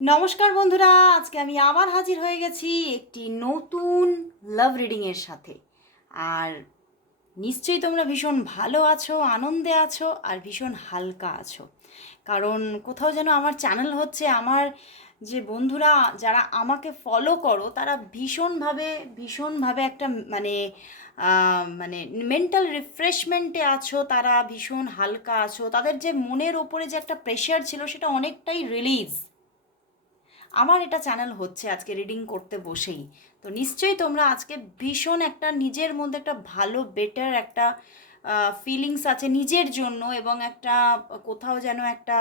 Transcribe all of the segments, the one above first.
নমস্কার বন্ধুরা, আজকে আমি আবার হাজির হয়ে গেছি একটি নতুন লাভ রিডিংয়ের সাথে। আর নিশ্চয়ই তোমরা ভীষণ ভালো আছো, আনন্দে আছো, আর ভীষণ হালকা আছো। কারণ কোথাও যেন আমার চ্যানেল হচ্ছে, আমার যে বন্ধুরা যারা আমাকে ফলো করো, তারা ভীষণভাবে ভীষণভাবে একটা মানে মানে মেন্টাল রিফ্রেশমেন্টে আছো, তারা ভীষণ হালকা আছো, তাদের যে মনের ওপরে যে একটা প্রেশার ছিল, সেটা অনেকটাই রিলিজ আমার এটা চ্যানেল হচ্ছে আজকে রিডিং করতে বসেই। তো নিশ্চয়ই তোমরা আজকে ভীষণ একটা নিজের মধ্যে একটা ভালো বেটার একটা ফিলিংস আছে নিজের জন্য এবং একটা, কোথাও যেন একটা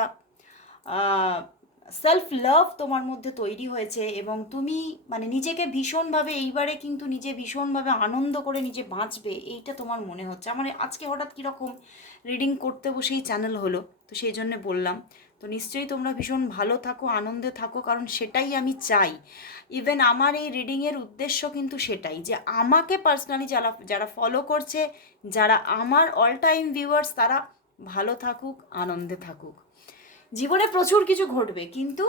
সেলফ লাভ তোমার মধ্যে তৈরি হয়েছে এবং তুমি মানে নিজেকে ভীষণভাবে, এইবারে কিন্তু নিজে ভীষণভাবে আনন্দ করে নিজে বাঁচবে, এইটা তোমার মনে হচ্ছে। আমার আজকে হঠাৎ কীরকম রিডিং করতে বসেই চ্যানেল হলো, তো সেই জন্য বললাম। তো নিশ্চয়ই তোমরা ভীষণ ভালো থাকো, আনন্দে থাকো, কারণ সেটাই আমি চাই। ইভেন আমার এই রিডিংয়ের উদ্দেশ্য কিন্তু সেটাই যে আমাকে পার্সোনালি যারা যারা ফলো করছে, যারা আমার অল টাইম ভিউয়ার্স তারা ভালো থাকুক, আনন্দে থাকুক। জীবনে প্রচুর কিছু ঘটবে, কিন্তু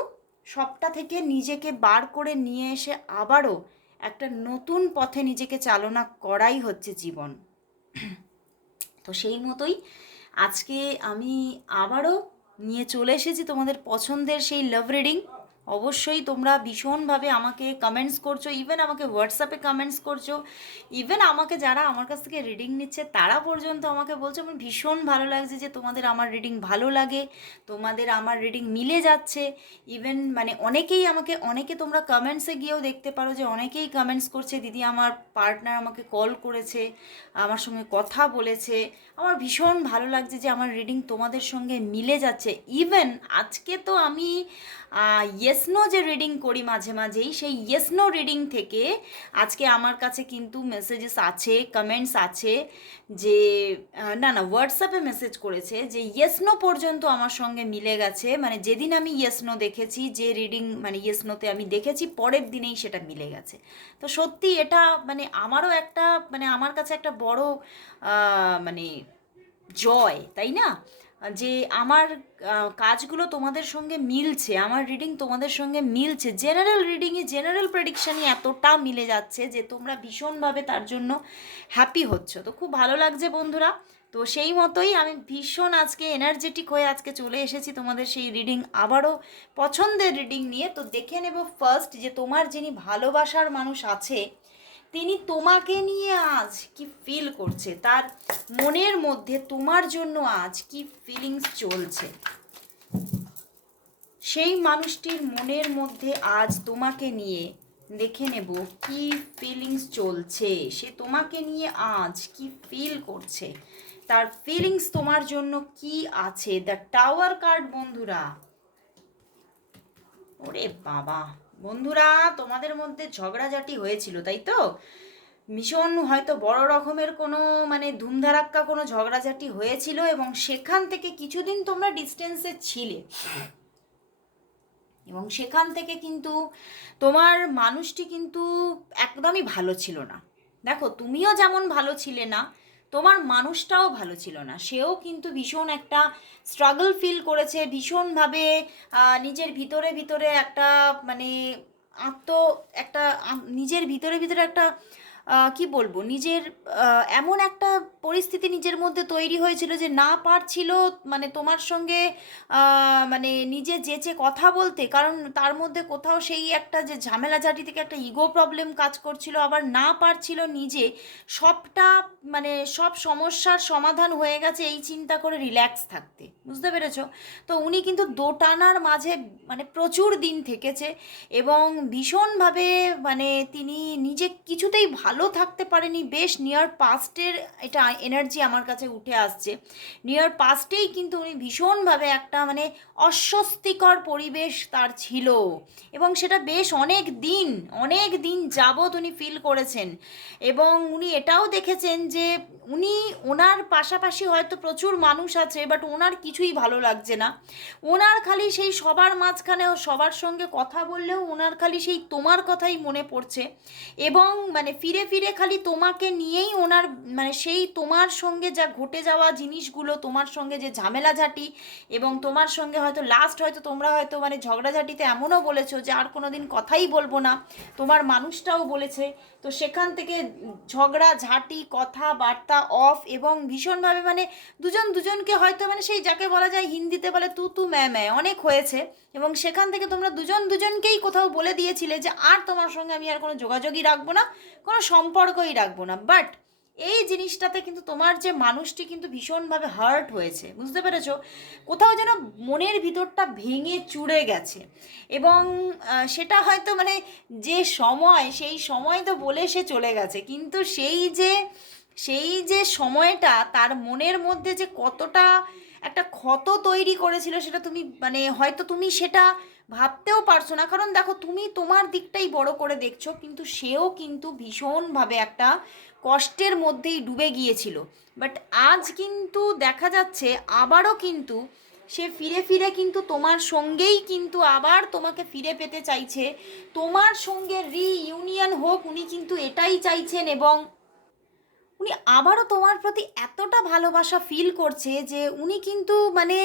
সবটা থেকে নিজেকে বার করে নিয়ে এসে আবারও একটা নতুন পথে নিজেকে চালনা করাই হচ্ছে জীবন। তো সেই মতোই আজকে আমি আবারও নিয়ে চলে এসেছি তোমাদের পছন্দের সেই লাভ রিডিং অবশ্যই তোমরা ভীষণভাবে আমাকে কমেন্টস করছ ইভেন আমাকে হোয়াটসঅ্যাপে কমেন্টস করছ ইভেন আমাকে যারা আমার কাছ থেকে রিডিং নিচ্ছে, তারা পর্যন্ত আমাকে বলছে আমার ভীষণ ভালো লাগছে যে তোমাদের আমার রিডিং ভালো লাগে, তোমাদের আমার রিডিং মিলে যাচ্ছে। ইভেন মানে অনেকেই আমাকে, অনেকে তোমরা কমেন্টসে গিয়েও দেখতে পারো যে অনেকেই কমেন্টস করছে, দিদি, আমার পার্টনার আমাকে কল করেছে, আমার সঙ্গে কথা বলেছে। আমার ভীষণ ভালো লাগছে যে আমার রিডিং তোমাদের সঙ্গে মিলে যাচ্ছে। ইভেন আজকে তো আমি ইয়েসনো যে রিডিং করি মাঝে মাঝেই, সেই ইয়েসনো রিডিং থেকে আজকে আমার কাছে কিন্তু মেসেজেস আছে কমেন্টস আছে যে না না হোয়াটসঅ্যাপে মেসেজ করেছে যে ইয়েসনো পর্যন্ত আমার সঙ্গে মিলে গেছে। মানে যেদিন আমি ইয়েসনো দেখেছি, যে রিডিং মানে ইয়েসনোতে আমি দেখেছি, পরের দিনেই সেটা মিলে গেছে। তো সত্যি এটা মানে আমারও একটা মানে আমার কাছে একটা বড় মানে জয় তাই না? যে আমার কাজগুলো তোমাদের সঙ্গে মিলছে, আমার রিডিং তোমাদের সঙ্গে মিলছে জেনারেল রিডিংয়ে জেনারেল প্রেডিকশানই এতটা মিলে যাচ্ছে যে তোমরা ভীষণভাবে তার জন্য হ্যাপি হচ্ছ। তো খুব ভালো লাগছে বন্ধুরা। তো সেই মতোই আমি ভীষণ আজকে এনার্জেটিক হয়ে আজকে চলে এসেছি তোমাদের সেই রিডিং আবারও পছন্দের রিডিং নিয়ে। তো দেখে নেব ফার্স্ট যে তোমার যিনি ভালোবাসার মানুষ আছে তিনি তোমাকে নিয়ে আজ কি ফিল করছে? তার মনের মধ্যে তোমার জন্য আজ কি ফিলিংস চলছে? সেই মানুষটির মনের মধ্যে আজ তোমাকে নিয়ে দেখে নেব কি ফিলিংস চলছে। সে তোমাকে নিয়ে আজ কি ফিল করছে? তার ফিলিংস তোমার জন্য কি আছে? দ্য টাওয়ার কার্ড বন্ধুরা। ওরে বাবা। বন্ধুরা, তোমাদের মধ্যে ঝগড়াঝাটি হয়েছিল, তাই তো? ভীষণ হয়তো বড় রকমের কোনো মানে ধুমধারাক্কা কোনো ঝগড়াঝাটি হয়েছিল এবং সেখান থেকে কিছুদিন তোমরা ডিস্টেন্সে ছিলে। এবং সেখান থেকে কিন্তু তোমার মানুষটি কিন্তু একদমই ভালো ছিল না। দেখো, তুমিও যেমন ভালো ছিলে না তোমার মানুষটাও ভালো ছিল না। সেও কিন্তু ভীষণ একটা স্ট্রাগল ফিল করেছে, ভীষণভাবে নিজের ভিতরে ভিতরে একটা মানে আত্ম, একটা নিজের ভিতরে ভিতরে একটা কি বলব, নিজের এমন একটা পরিস্থিতি নিজের মধ্যে তৈরি হয়েছিল যে না পারছিল মানে তোমার সঙ্গে মানে নিজে যেচে কথা বলতে। কারণ তার মধ্যে কোথাও সেই একটা যে ঝামেলাঝাটি থেকে একটা ইগো প্রবলেম কাজ করছিল, আবার না পারছিল নিজে, সবটা মানে সব সমস্যার সমাধান হয়ে গেছে এই চিন্তা করে রিল্যাক্স থাকতে। বুঝতে পেরেছ? তো উনি কিন্তু দোটানার মাঝে মানে প্রচুর দিন থেকেছে এবং ভীষণভাবে মানে তিনি নিজে কিছুতেই ভালো থাকতে পারেনি। বেশ নিয়ার পাস্টের এটা এনার্জি আমার কাছে উঠে আসছে। নিয়ার পাস্টেই কিন্তু উনি ভীষণভাবে একটা মানে অস্বস্তিকর পরিবেশ তার ছিল। এবং সেটা বেশ অনেক দিন অনেক দিন যাবৎ উনি ফিল করেছেন। এবং উনি এটাও দেখেছেন যে উনি ওনার পাশাপাশি হয়তো প্রচুর মানুষ আছে বাট ওনার কিছুই ভালো লাগছে না। ওনার খালি সেই সবার মাঝখানে সবার সঙ্গে কথা বললেও ওনার খালি সেই তোমার কথাই মনে পড়ছে। এবং মানে ফিরে ফিরে খালি তোমাকে নিয়েই ওনার মানে সেই তোমার সঙ্গে যা ঘটে যাওয়া জিনিসগুলো, তোমার সঙ্গে যে ঝামেলা ঝাঁটি এবং তোমার সঙ্গে হয়তো লাস্ট হয়তো তোমরা হয়তো মানে ঝগড়াঝাটিতে এমনও বলেছ যে আর কোনো দিন কথাই বলব না, তোমার মানুষটাও বলেছে। তো সেখান থেকে ঝগড়া ঝাঁটি কথাবার্তা অফ এবং ভীষণভাবে মানে দুজন দুজনকে হয়তো মানে সেই যাকে বলা যায় হিন্দিতে বলে তু তু ম্যা ম্যা অনেক হয়েছে। এবং সেখান থেকে তোমরা দুজন দুজনকেই কোথাও বলে দিয়েছিলে যে আর তোমার সঙ্গে আমি আর কোনো যোগাযোগই রাখব না, কোনো সম্পর্কই রাখব না। বাট এই জিনিসটাতে কিন্তু তোমার যে মানুষটি কিন্তু ভীষণভাবে হার্ট হয়েছে, বুঝতে পেরেছ? কোথাও যেন মনের ভিতরটা ভেঙে চুড়ে গেছে। এবং সেটা হয়তো মানে যে সময়, সেই সময় তো বলে সে চলে গেছে। কিন্তু সেই যে সেই যে সময়টা, তার মনের মধ্যে যে কতটা একটা ক্ষত তৈরি করেছিল সেটা তুমি মানে হয়তো তুমি সেটা ভাবতেও পারছ না। কারণ দেখো, তুমি তোমার দিকটাই বড় করে দেখছ, কিন্তু সেও কিন্তু ভীষণভাবে একটা কষ্টের মধ্যেই ডুবে গিয়েছিল। বাট আজ কিন্তু দেখা যাচ্ছে, আবারও কিন্তু সে ফিরে ফিরে কিন্তু তোমার সঙ্গেই কিন্তু আবার তোমাকে ফিরে পেতে চাইছে। তোমার সঙ্গে রিইউনিয়ন হোক, উনি কিন্তু এটাই চাইছেন এবং উনি আবারও তোমার প্রতি এতটা ভালোবাসা ফিল করছে যে উনি কিন্তু মানে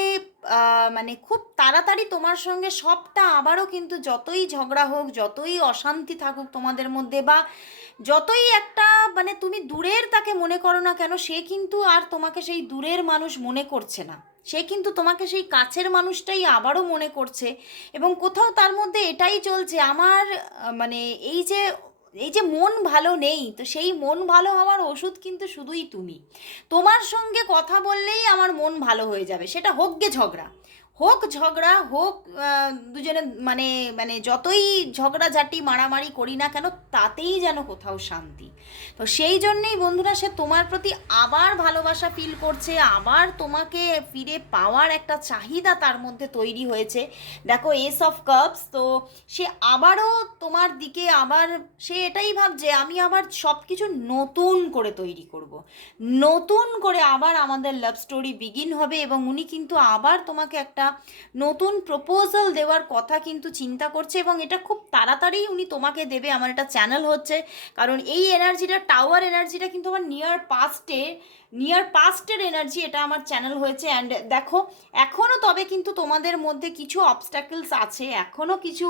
মানে খুব তাড়াতাড়ি তোমার সঙ্গে সবটা আবারও কিন্তু যতই ঝগড়া হোক, যতই অশান্তি থাকুক তোমাদের মধ্যে বা যতই একটা মানে তুমি দূরের তাকে মনে করো না কেন, সে কিন্তু আর তোমাকে সেই দূরের মানুষ মনে করছে না। সে কিন্তু তোমাকে সেই কাছের মানুষটাই আবারও মনে করছে এবং কোথাও তার মধ্যে এটাই চলছে, আমার মানে এই যে এই যে মন ভালো নেই, তো সেই মন ভালো হওয়ার ওষুধ কিন্তু শুধুই তুমি। তোমার সঙ্গে কথা বললেই আমার মন ভালো হয়ে যাবে, সেটা হোক গে ঝগড়া। হোক ঝগড়া, হোক দুজনে মানে মানে যতই ঝগড়া ঝগড়াঝাটি, মারামারি করি না কেন, তাতেই যেন কোথাও শান্তি তো সেই জন্যেই বন্ধুরা, সে তোমার প্রতি আবার ভালোবাসা ফিল করছে, আবার তোমাকে ফিরে পাওয়ার একটা চাহিদা তার মধ্যে তৈরি হয়েছে দেখো এস অফ কাপস তো সে আবারও তোমার দিকে আবার, সে এটাই ভাবছে, আমি আবার সব কিছু নতুন করে তৈরি করব। নতুন করে আবার আমাদের লাভ স্টোরি বিগিন হবে এবং উনি কিন্তু আবার তোমাকে একটা নতুন প্রপোজাল দেওয়ার কথা কিন্তু চিন্তা করছে এবং এটা খুব তাড়াতাড়ি উনি তোমাকে দেবে, আমার একটা চ্যানেল হচ্ছে। কারণ এই এনার্জিটা টাওয়ার এনার্জিটা কিন্তু আমার নিয়ার পাস্টে নিয়ার পাস্টের এনার্জি এটা আমার চ্যানেল হয়েছে। অ্যান্ড দেখো এখনও তবে কিন্তু তোমাদের মধ্যে কিছু অবস্ট্যাকলস আছে এখনও কিছু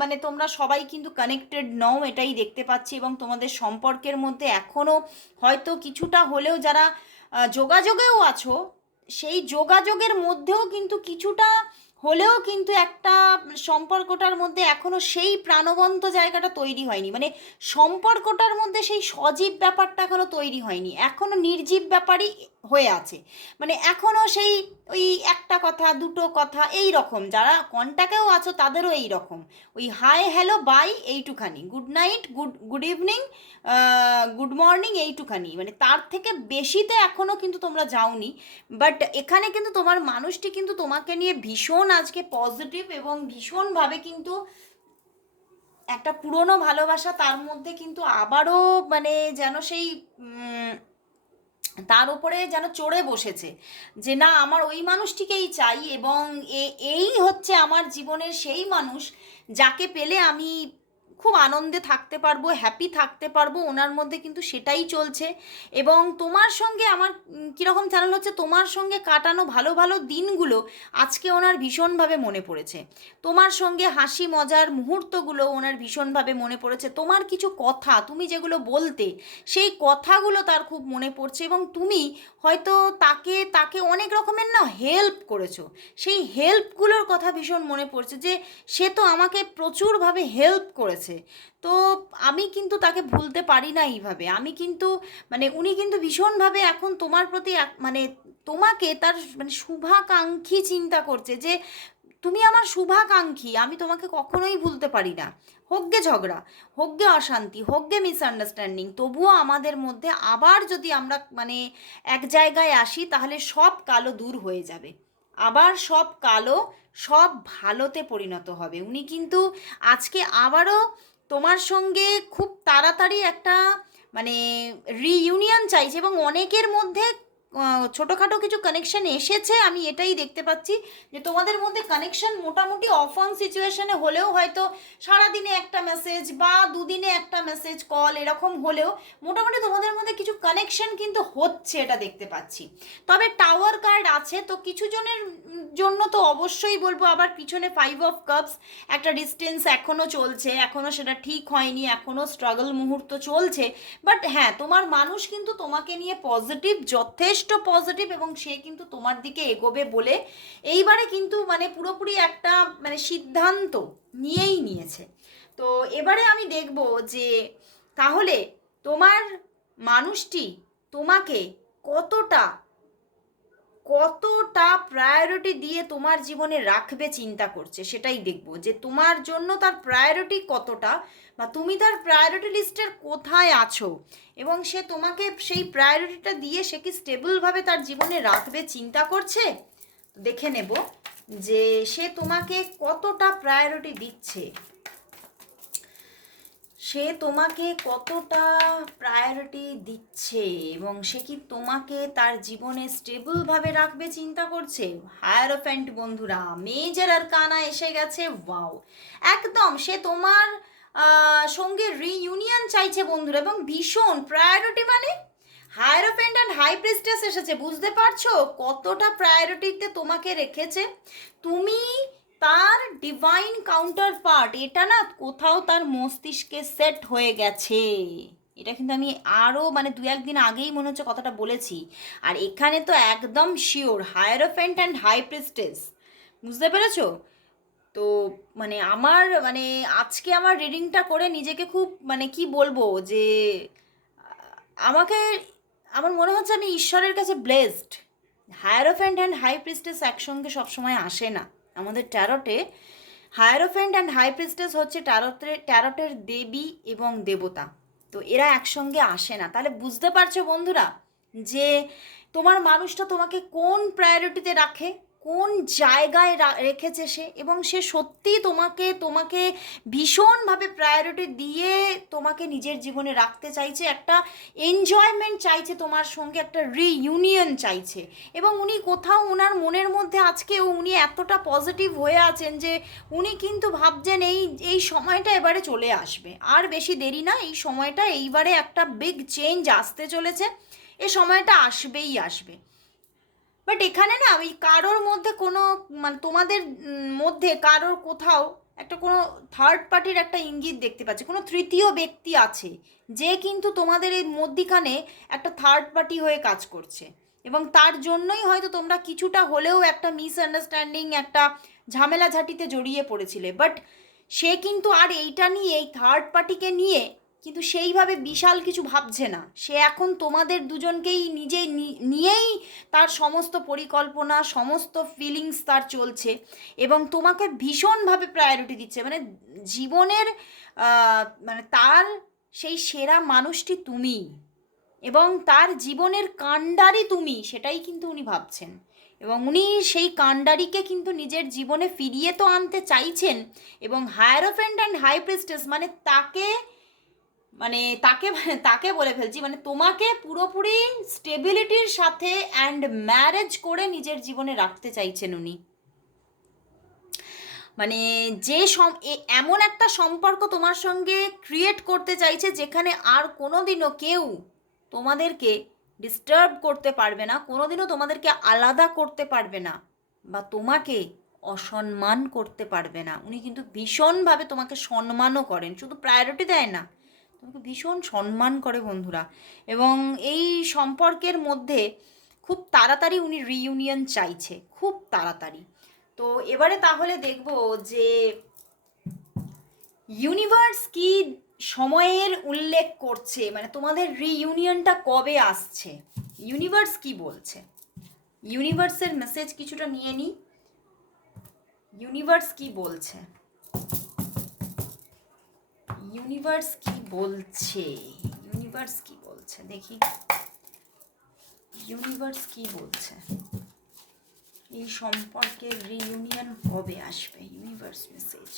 মানে তোমরা সবাই কিন্তু কানেক্টেড নও, এটাই দেখতে পাচ্ছি এবং তোমাদের সম্পর্কের মধ্যে এখনও হয়তো কিছুটা হলেও যারা যোগাযোগেও আছো সেই যোগাযোগের মধ্যেও কিন্তু কিছুটা হলেও কিন্তু একটা সম্পর্কটার মধ্যে এখনও সেই প্রাণবন্ত জায়গাটা তৈরি হয়নি। মানে সম্পর্কটার মধ্যে সেই সজীব ব্যাপারটা এখনও তৈরি হয়নি। এখনও নির্জীব ব্যাপারই হয়ে আছে। মানে এখনও সেই ওই একটা কথা, দুটো কথা এই রকম। যারা কন্ট্যাক্টেও আছো তাদেরও এই রকম। ওই hi, hello, bye এইটুখানি। Good night, good good evening good morning এইটুখানি। মানে তার থেকে বেশিতে এখনও কিন্তু তোমরা যাওনি। বাট এখানে কিন্তু তোমার মানুষটি কিন্তু তোমাকে নিয়ে ভীষণ আজকে পজিটিভ এবং ভীষণভাবে কিন্তু একটা পুরনো ভালোবাসা তার মধ্যে কিন্তু আবারও মানে যেন সেই তার উপরে যেন চড়ে বসেছে যে না, আমার ওই মানুষটিকেই চাই এবং এই হচ্ছে আমার জীবনের সেই মানুষ যাকে পেলে আমি খুব আনন্দে থাকতে পারব হ্যাপি থাকতে পারব, ওনার মধ্যে কিন্তু সেটাই চলছে। এবং তোমার সঙ্গে আমার কীরকম চ্যানেল হচ্ছে, তোমার সঙ্গে কাটানো ভালো ভালো দিনগুলো আজকে ওনার ভীষণভাবে মনে পড়েছে। তোমার সঙ্গে হাসি মজার মুহূর্তগুলো ওনার ভীষণভাবে মনে পড়েছে। তোমার কিছু কথা, তুমি যেগুলো বলতে, সেই কথাগুলো তার খুব মনে পড়ছে এবং তুমি হয়তো তাকে তাকে অনেক রকমের না হেল্প করেছ। সেই হেল্পগুলোর কথা ভীষণ মনে পড়ছে যে সে তো আমাকে প্রচুরভাবে হেল্প করেছে। তো আমি কিন্তু তাকে ভুলতে পারি না এইভাবে। আমি কিন্তু মানে উনি কিন্তু ভীষণভাবে এখন তোমার প্রতি মানে তোমাকে তার মানে শুভাকাঙ্ক্ষী চিন্তা করছে যে, তুমি আমার শুভাকাঙ্ক্ষী, আমি তোমাকে কখনোই ভুলতে পারি না। হোক গে ঝগড়া গে অশান্তি হোক গে মিসআন্ডারস্ট্যান্ডিং তবুও আমাদের মধ্যে আবার যদি আমরা মানে এক জায়গায় আসি, তাহলে সব কালো দূর হয়ে যাবে। আবার সব কালো সব ভালোতে পরিণত হবে। উনি কিন্তু আজকে আবারও তোমার সঙ্গে খুব তাড়াতাড়ি একটা মানে রিইউনিয়ন চাইছে এবং অনেকের মধ্যে ছোটোখাটো কিছু কানেকশন এসেছে, আমি এটাই দেখতে পাচ্ছি যে তোমাদের মধ্যে কানেকশন মোটামুটি অফ অন সিচুয়েশনে হলেও হয়তো সারাদিনে একটা মেসেজ বা দুদিনে একটা মেসেজ কল এরকম হলেও মোটামুটি তোমাদের মধ্যে কিছু কানেকশন কিন্তু হচ্ছে এটা দেখতে পাচ্ছি। তবে টাওয়ার কার্ড আছে, তো কিছু জনের জন্য তো অবশ্যই বলব আবার পিছনে ফাইভ অফ কাপস একটা ডিস্টেন্স এখনও চলছে এখনও সেটা ঠিক হয়নি এখনও স্ট্রাগল মুহূর্ত চলছে বাট হ্যাঁ তোমার মানুষ কিন্তু তোমাকে নিয়ে পজিটিভ যথেষ্ট পজিটিভ এবং সে কিন্তু তোমার দিকে এগোবে বলে এইবারে কিন্তু মানে পুরোপুরি একটা মানে সিদ্ধান্ত নিয়েই নিয়েছে। তো এবারে আমি দেখব যে তাহলে তোমার মানুষটি তোমাকে কতটা কতটা প্রায়োরিটি দিয়ে তোমার জীবনে রাখবে চিন্তা করছে সেটাই দেখব। যে তোমার জন্য তার প্রায়োরিটি কতটা বা তুমি তার প্রায়োরিটি লিস্টের কোথায় আছো এবং সে তোমাকে সেই প্রায়োরিটিটা দিয়ে সে কি স্টেবলভাবে তার জীবনে রাখবে চিন্তা করছে? দেখে নেব যে সে তোমাকে কতটা প্রায়োরিটি দিচ্ছে। সে তোমাকে কতটা প্রায়োরিটি দিচ্ছে এবং সে কি তোমাকে তার জীবনে স্টেবলভাবে রাখবে চিন্তা করছে? হায়ার অফেন্ট বন্ধুরা মেজর আর কানা এসে গেছে ওয়াও একদম সে তোমার সঙ্গে রিইউনিয়ন চাইছে বন্ধুরা এবং ভীষণ প্রায়োরিটি মানে hierophant and high priestess এসেছে, বুঝতে পারছ? কতটা প্রায়োরিটিতে তোমাকে রেখেছে? তুমি তার ডিভাইন কাউন্টার পার্ট এটা না কোথাও তার মস্তিষ্কে সেট হয়ে গেছে। এটা কিন্তু আমি আরও মানে দু একদিন আগেই মনে হচ্ছে কথাটা বলেছি। আর এখানে তো একদম sure hierophant and high priestess বুঝতে পেরেছ? তো মানে আমার মানে আজকে আমার রিডিংটা করে নিজেকে খুব মানে কি বলব যে, আমাকে আমার মনে হচ্ছে আমি ঈশ্বরের কাছে blessed hierophant and high priestess একসঙ্গে সবসময় আসে না। আমাদের ট্যারটে হায়ারোফেন্ট অ্যান্ড হাই প্রিস্টেস হচ্ছে ট্যারোটের ট্যারটের দেবী এবং দেবতা। তো এরা একসঙ্গে আসে না। তাহলে বুঝতে পারছ বন্ধুরা যে তোমার মানুষটা তোমাকে কোন প্রায়োরিটিতে রাখে? কোন জায়গায় রেখেছে সে? এবং সে সত্যিই তোমাকে তোমাকে ভীষণভাবে প্রায়োরিটি দিয়ে তোমাকে নিজের জীবনে রাখতে চাইছে, একটা এনজয়মেন্ট চাইছে তোমার সঙ্গে, একটা রিইউনিয়ন চাইছে। এবং উনি কোথাও ওনার মনের মধ্যে আজকেও উনি এতটা পজিটিভ হয়ে আছেন যে উনি কিন্তু ভাবছেন এই এই সময়টা এবারে চলে আসবে। আর বেশি দেরি না, এই সময়টা এইবারে একটা বিগ চেঞ্জ আসতে চলেছে। এ সময়টা আসবেই আসবে। বাট এখানে না, ওই কারোর মধ্যে কোনো মানে তোমাদের মধ্যে কারোর কোথাও একটা কোনো থার্ড পার্টির একটা ইঙ্গিত দেখতে পাচ্ছি। কোনো তৃতীয় ব্যক্তি আছে যে কিন্তু তোমাদের এই মধ্যিখানে একটা থার্ড পার্টি হয়ে কাজ করছে। এবং তার জন্যই হয়তো তোমরা কিছুটা হলেও একটা মিসআন্ডারস্ট্যান্ডিং একটা ঝামেলা ঝাঁটিতে জড়িয়ে পড়েছিলে। বাট সে কিন্তু আর এইটা নিয়ে, এই থার্ড পার্টিকে নিয়ে কিন্তু সেইভাবে বিশাল কিছু ভাবছে না। সে এখন তোমাদের দুজনকেই নিজেই নি- নিয়েই তার সমস্ত পরিকল্পনা, সমস্ত ফিলিংস তার চলছে এবং তোমাকে ভীষণভাবে প্রায়োরিটি দিচ্ছে। মানে জীবনের মানে তার সেই সেরা মানুষটি তুমি এবং তার জীবনের কাণ্ডারি তুমি, সেটাই কিন্তু উনি ভাবছেন। এবং উনি সেই কাণ্ডারিকে কিন্তু নিজের জীবনে ফিরিয়ে তো আনতে চাইছেন এবং হায়ারোফেন্ট অ্যান্ড হাই প্রিস্টেস মানে তাকে মানে তাকে তাকে বলে ফেলছি মানে তোমাকে পুরোপুরি স্টেবিলিটির সাথে অ্যান্ড ম্যারেজ করে নিজের জীবনে রাখতে চাইছেন উনি। মানে যে এমন একটা সম্পর্ক তোমার সঙ্গে ক্রিয়েট করতে চাইছে যেখানে আর কোনোদিনও কেউ তোমাদেরকে ডিস্টার্ব করতে পারবে না, কোনোদিনও তোমাদেরকে আলাদা করতে পারবে না বা তোমাকে অসম্মান করতে পারবে না। উনি কিন্তু ভীষণভাবে তোমাকে সম্মানও করেন, শুধু প্রায়োরিটি দেয় না তোমাকে ভীষণ সম্মান করে বন্ধুরা। এবং এই সম্পর্কের মধ্যে খুব তাড়াতাড়ি উনি রিইউনিয়ন চাইছে, খুব তাড়াতাড়ি। তো এবারে তাহলে দেখব যে ইউনিভার্স কি সময়ের উল্লেখ করছে মানে তোমাদের রিইউনিয়নটা কবে আসছে? ইউনিভার্স কি বলছে? ইউনিভার্সের মেসেজ কিছুটা নিয়ে নিই। ইউনিভার্স কি বলছে? ইউনিভার্স কি বলছে? ইউনিভার্স কি বলছে? দেখি। ইউনিভার্স কি বলছে? এই সম্পর্কে রিইউনিয়ন হবে আসবে? ইউনিভার্স মেসেজ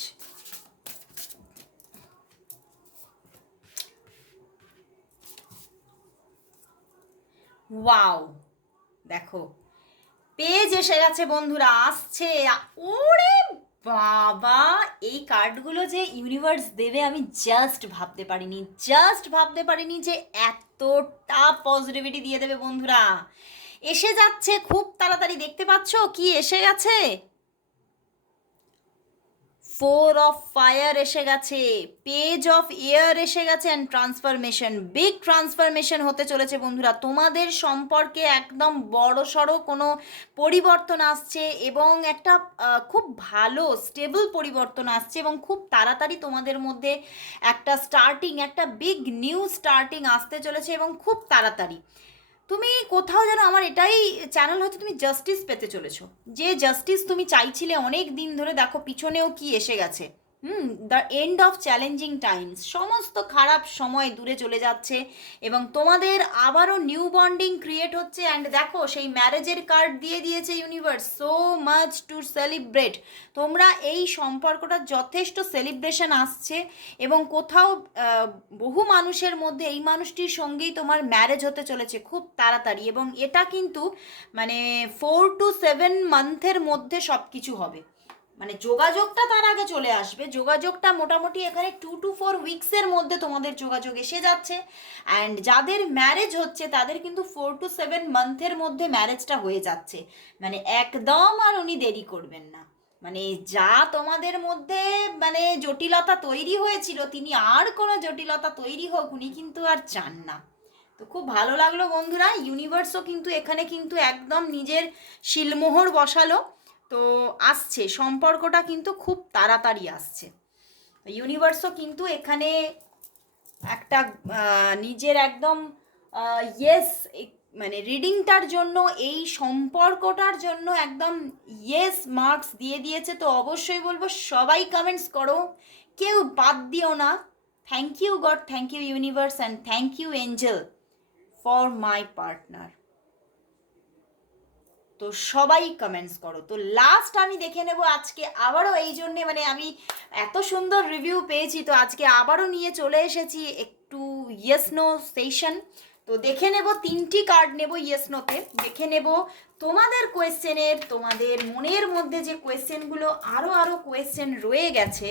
ওয়াও দেখো। পেজ এসে গেছে বন্ধুরা, আসছে। ওরে বাবা, এই কার্ডগুলো যে ইউনিভার্স দেবে আমি জাস্ট ভাবতে পারিনি জাস্ট ভাবতে পারিনি যে এতটা পজিটিভিটি দিয়ে দেবে বন্ধুরা। এসে যাচ্ছে, খুব তাড়াতাড়ি দেখতে পাচ্ছ কি এসে গেছে? ফোর অফ ফায়ার এসে গেছে পেজ অফ ইয়ার এসে গেছে অ্যান্ড ট্রান্সফরমেশন বিগ ট্রান্সফরমেশন হতে চলেছে বন্ধুরা। তোমাদের সম্পর্কে একদম বড় সড়ো কোনো পরিবর্তন আসছে এবং একটা খুব ভালো স্টেবল পরিবর্তন আসছে এবং খুব তাড়াতাড়ি তোমাদের মধ্যে একটা স্টার্টিং একটা বিগ নিউ স্টার্টিং আসতে চলেছে এবং খুব তাড়াতাড়ি। তুমি কোথাও যেন আমার এটাই চ্যানেল হয়তো তুমি জাস্টিস পেতে চলেছো। যে জাস্টিস তুমি চাইছিলে অনেক দিন ধরে, দেখো পিছনেও কি এসে গেছে। হুম the end of challenging times সমস্ত খারাপ সময় দূরে চলে যাচ্ছে এবং তোমাদের আবারও নিউ বন্ডিং ক্রিয়েট হচ্ছে অ্যান্ড দেখো সেই ম্যারেজের কার্ড দিয়ে দিয়েছে universe so much to celebrate তোমরা এই সম্পর্কটা যথেষ্ট সেলিব্রেশন আসছে এবং কোথাও বহু মানুষের মধ্যে এই মানুষটির সঙ্গেই তোমার ম্যারেজ হতে চলেছে খুব তাড়াতাড়ি এবং এটা কিন্তু মানে ফোর টু সেভেন মান্থের মধ্যে সব কিছু হবে। মানে যোগাযোগটা তার আগে চলে আসবে। যোগাযোগটা মোটামুটি এখানে টু টু ফোর উইকসের মধ্যে তোমাদের যোগাযোগ এসে যাচ্ছে। অ্যান্ড যাদের ম্যারেজ হচ্ছে, তাদের কিন্তু ফোর টু সেভেন মান্থের মধ্যে ম্যারেজটা হয়ে যাচ্ছে। মানে একদম আর উনি দেরি করবেন না। মানে যা তোমাদের মধ্যে মানে জটিলতা তৈরি হয়েছিল, তিনি আর কোনো জটিলতা তৈরি হোক, উনি কিন্তু আর চান না। তো খুব ভালো লাগল বন্ধুরা ইউনিভার্সও কিন্তু এখানে কিন্তু একদম নিজের শিলমোহর বসালো। তো আসছে। সম্পর্কটা কিন্তু খুব তাড়াতাড়ি আসছে। ইউনিভার্সও কিন্তু এখানে একটা নিজের একদম ইয়েস মানে রিডিংটার জন্য, এই সম্পর্কটার জন্য একদম ইয়েস মার্কস দিয়ে দিয়েছে। তো অবশ্যই বলব, সবাই কমেন্টস করো। কেউ বাদ দিও না। Thank you god thank you universe and thank you angel for my partner তো সবাই কমেন্টস করো। তো লাস্ট আমি দেখে নেব আজকে আবারও এই জন্যে মানে আমি এত সুন্দর রিভিউ পেয়েছি, তো আজকে আবারও নিয়ে চলে এসেছি একটু ইয়েস নো সেশন তো দেখে নেব, তিনটি কার্ড নেব ইয়েস নোতে দেখে নেব তোমাদের কোয়েশ্চেনের তোমাদের মনের মধ্যে যে কোয়েশ্চেনগুলো আরও আরও কোয়েশ্চেন রয়ে গেছে,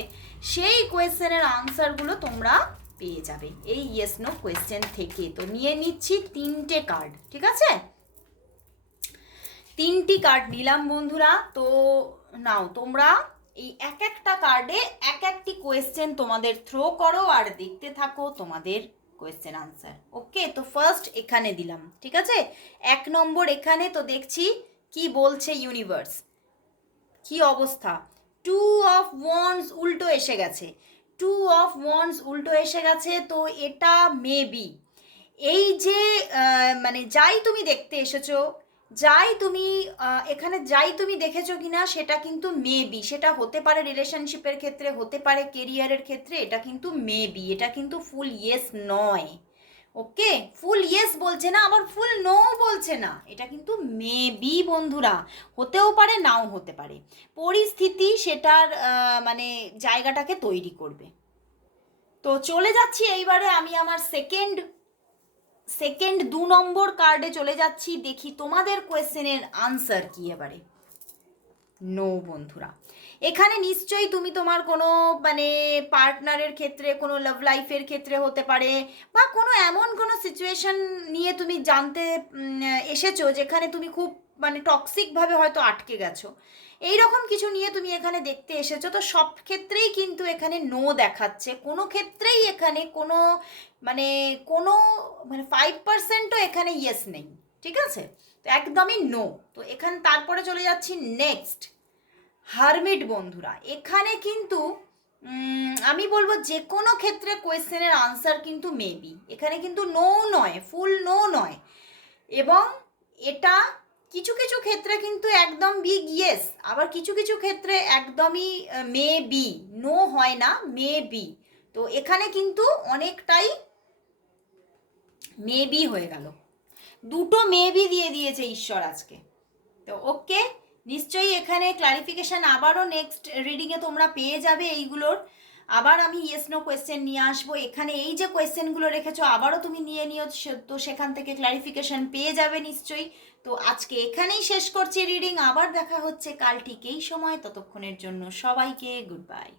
সেই কোয়েশ্চেনের আনসারগুলো তোমরা পেয়ে যাবে। এই ইয়েস নো কোয়েশ্চেন থেকে। তো নিয়ে নিচ্ছি তিনটে কার্ড ঠিক আছে? তিনটি কার্ড নিলাম বন্ধুরা, তো নাও তোমরা এই এক একটা কার্ডে এক একটি কোয়েশ্চেন তোমাদের থ্রো করো আর দেখতে থাকো তোমাদের কোয়েশ্চেন আনসার ওকে তো ফার্স্ট এখানে দিলাম, ঠিক আছে? এক নম্বর এখানে তো দেখছি কি বলছে ইউনিভার্স কি অবস্থা? টু অফ ওয়ান্স উল্টো এসে গেছে। টু অফ ওয়ান্স উল্টো এসে গেছে, তো এটা মেবি এই যে মানে যাই তুমি দেখতে এসেছ যাই তুমি এখানে যাই তুমি দেখেছ কিনা, সেটা কিন্তু মেবি সেটা হতে পারে রিলেশনশিপের ক্ষেত্রে, হতে পারে কেরিয়ারের ক্ষেত্রে, এটা কিন্তু মেবি এটা কিন্তু ফুল ইয়েস নয়। ওকে ফুল ইয়েস বলছে না, আবার ফুল নো বলছে না। এটা কিন্তু মেবি বন্ধুরা, হতেও পারে, নাও হতে পারে। পরিস্থিতি সেটার মানে জায়গাটাকে তৈরি করবে। তো চলে যাচ্ছি এইবারে আমি আমার সেকেন্ড সেকেন্ড দু নম্বর কার্ডে চলে যাচ্ছি দেখি তোমাদের কোয়েশ্চেনের আনসার কি এবারে? নো বন্ধুরা। এখানে নিশ্চয়ই তুমি তোমার কোনো মানে পার্টনারের ক্ষেত্রে, কোনো লাভ লাইফের ক্ষেত্রে হতে পারে, বা কোনো এমন কোনো সিচুয়েশন নিয়ে তুমি জানতে এসেছ যেখানে তুমি খুব মানে টক্সিকভাবে হয়তো আটকে গেছো। এই রকম কিছু নিয়ে তুমি এখানে দেখতে এসেছ, তো সব ক্ষেত্রেই কিন্তু এখানে নো দেখাচ্ছে। কোনো ক্ষেত্রেই এখানে কোনো মানে কোনো মানে ফাইভ পার্সেন্টও এখানে ইয়েস নেই। ঠিক আছে? তো একদমই নো তো এখানে, তারপরে চলে যাচ্ছি নেক্সট হারমিট বন্ধুরা, এখানে কিন্তু আমি বলব যে কোনো ক্ষেত্রে কোয়েশ্চেনের আনসার কিন্তু মেবি এখানে কিন্তু নো নয় ফুল নো নয়। এবং এটা কিছু কিছু ক্ষেত্রে কিন্তু একদম বিগ ইয়েস আবার কিছু কিছু ক্ষেত্রে একদমই মে বি নো হয় না মে বি তো এখানে কিন্তু অনেকটাই মেবি হয়ে গেল। দুটো মেবি দিয়ে দিয়েছে ঈশ্বর আজকে। তো ওকে নিশ্চয়ই এখানে ক্লারিফিকেশান আবারও নেক্সট রিডিংয়ে তোমরা পেয়ে যাবে এইগুলোর। আবার আমি ইয়েস নো কোয়েশ্চেন নিয়ে আসব। এখানে এই যে কোয়েশ্চেনগুলো রেখেছো, আবারও তুমি নিয়ে নিও তো সেখান থেকে ক্লারিফিকেশান পেয়ে যাবে নিশ্চয়ই। তো আজকে এখানেই শেষ করছি রিডিং আবার দেখা হচ্ছে কাল ঠিক এই সময়। ততক্ষণের জন্য সবাইকে গুড বাই